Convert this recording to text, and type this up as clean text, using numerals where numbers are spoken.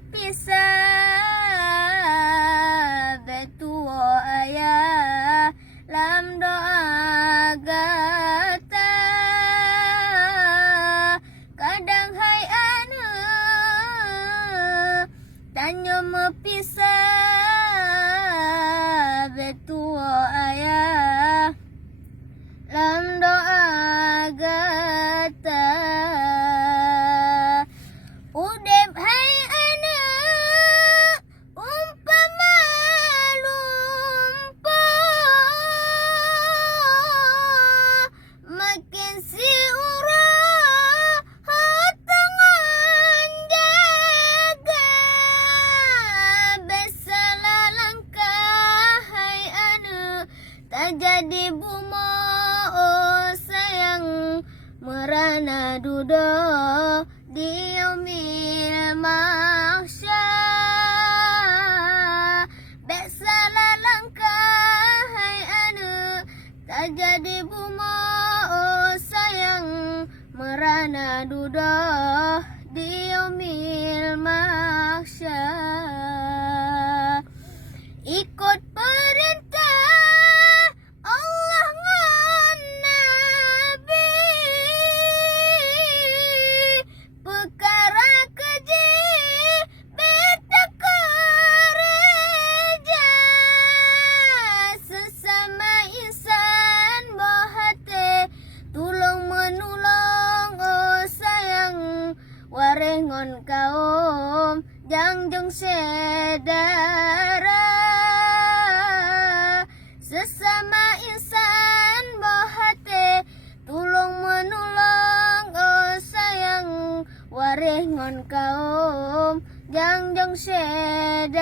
pisah betua ayah lam doa gata kadang hai anu tanya mepisah betua ayah lam doa gata udep hai anak umpama lumpur makin si urang tangan jaga besalah langkah hai anak tak jadi bumo sayang merana dudo di yaumil mahsyar besalah langkah hai anak tak jadi bumo sayang merana dudo di yaumil mahsyar ikut perintah Allah ngan Nabi perkara keji beta gereja sesama insan bohate tulung menolong sayang warengon kaum jangjong sedara sesama insan bohate tulung menolong sayang warengon kaum jangjong sedara.